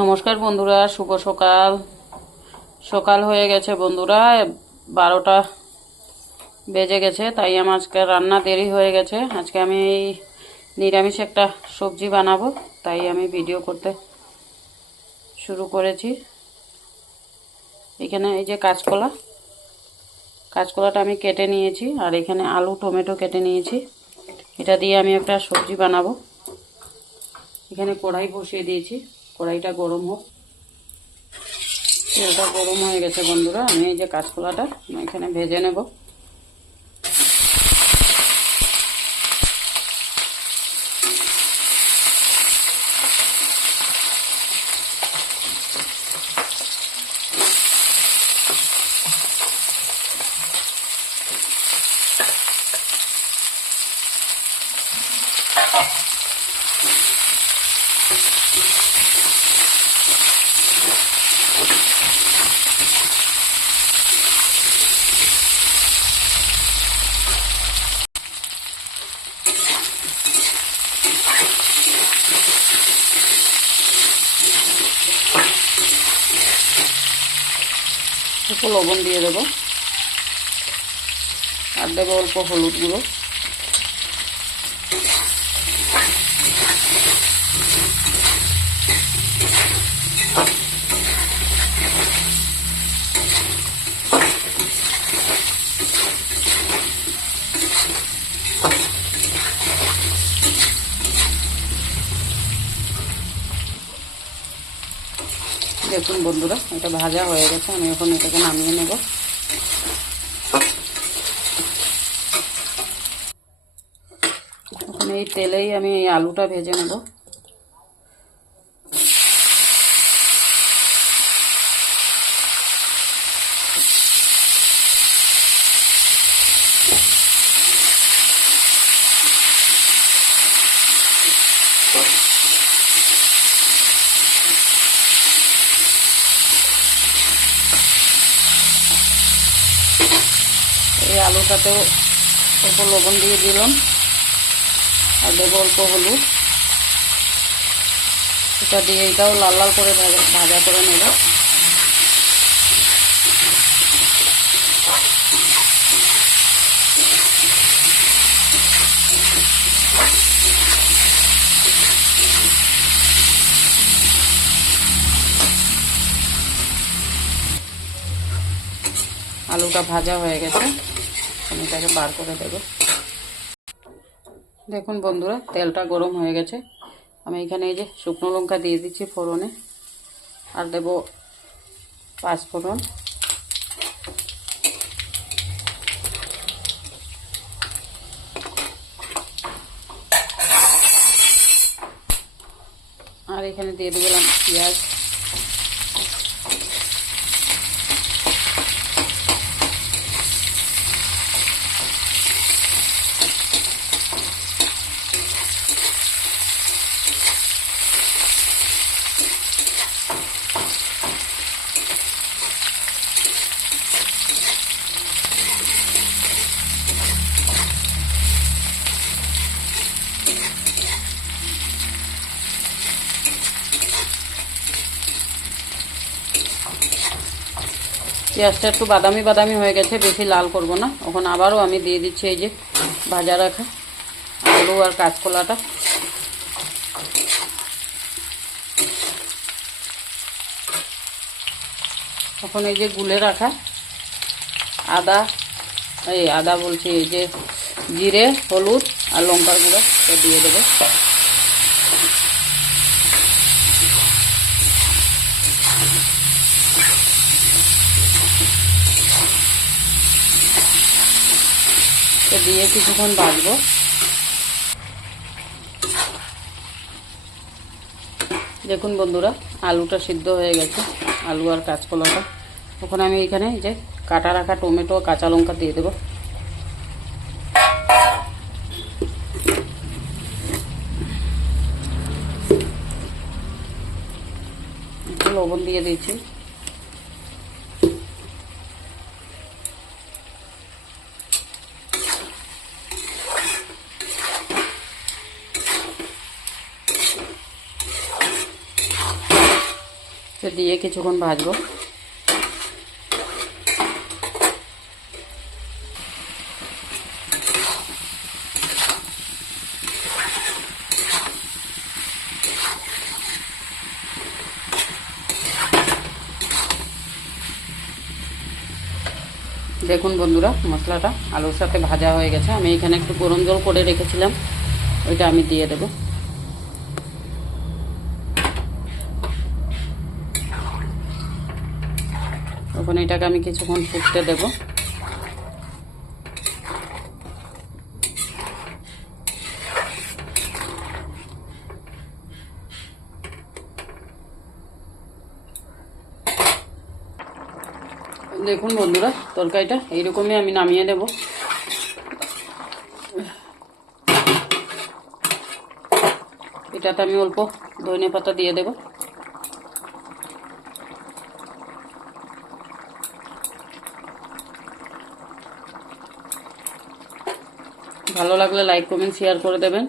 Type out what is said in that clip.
নমস্কার বন্ধুরা, শুভ সকাল। সকাল হয়ে গেছে বন্ধুরা, 12টা বেজে গেছে, তাই আমার আজকে রান্না দেরি হয়ে গেছে। আজকে আমি নিরামিষ একটা সবজি বানাবো, তাই আমি ভিডিও করতে শুরু করেছি। এখানে এই যে কাঁচকলাটা আমি কেটে নিয়েছি, আর এখানে আলু টমেটো কেটে নিয়েছি। এটা দিয়ে আমি একটা সবজি বানাবো। এখানে কড়াই বসিয়ে দিয়েছি, কড়াইটা গরম হোক। তেলটা গরম হয়ে গেছে বন্ধুরা, আমি এই যে কাঁচকলাটা এখানে ভেজে নেব। একটু লবণ দিয়ে দেবো, আর দেবো অল্প হলুদ গুঁড়ো। দেখুন বন্ধুরা, এটা ভাজা হয়ে গেছে, আমি এখন এটাকে নামিয়ে নেব। এখন এই তেলেই আমি এই আলুটা ভেজে নেব। এই আলুটাতেও অল্প লবণ দিয়ে দিলাম, আর দেবো অল্প হলুদ। এটা দিয়ে এটাও লাল লাল করে ভাজা করে নেব। আলুটা ভাজা হয়ে গেছে, আমি এটাকে বার করে দেব। দেখুন বন্ধুরা, তেলটা গরম হয়ে গেছে। আমি এখানে এই যে শুকনো লঙ্কা দিয়ে দিচ্ছি ফোড়নে, আর দেব 5 ফোড়ন। আর এখানে দিয়ে দিলাম পেঁয়াজ। পেঁয়াজটা একটু বাদামি বাদামি হয়ে গেছে, বেশি লাল করব না। এখন আবারও আমি দিয়ে দিচ্ছি এই যে ভাজা রাখা আলু আর কাঁচকলাটা। এখন এই যে গুলে রাখা আদা বলছি, এই যে জিরে, হলুদ আর লঙ্কার গুঁড়ো দিয়ে দেবো। দিয়ে কিছুক্ষণ ভাজবো। দেখুন বন্ধুরা, আলুটা সিদ্ধ হয়ে গেছে, আলু আর কাঁচকলাটা। তখন আমি এখানে এই যে কাটা রাখা টমেটো, কাঁচা লঙ্কা দিয়ে দেবো। একটু লবণ দিয়ে দিচ্ছি। দিয়ে কিছুক্ষণ ভাজবো। দেখুন বন্ধুরা, মশলাটা আলুর সাথে ভাজা হয়ে গেছে। আমি এখানে একটু গরম জল করে রেখেছিলাম, ওইটা আমি দিয়ে দেব। ওখানে এটাকে আমি কিছুক্ষণ ফুটতে দেব। দেখুন বন্ধুরা, তরকারিটা এইরকমই আমি নামিয়ে দেব। এটাতে আমি অল্প ধনে পাতা দিয়ে দেব। ভালো লাগলে লাইক কমেন্ট শেয়ার করে দেবেন।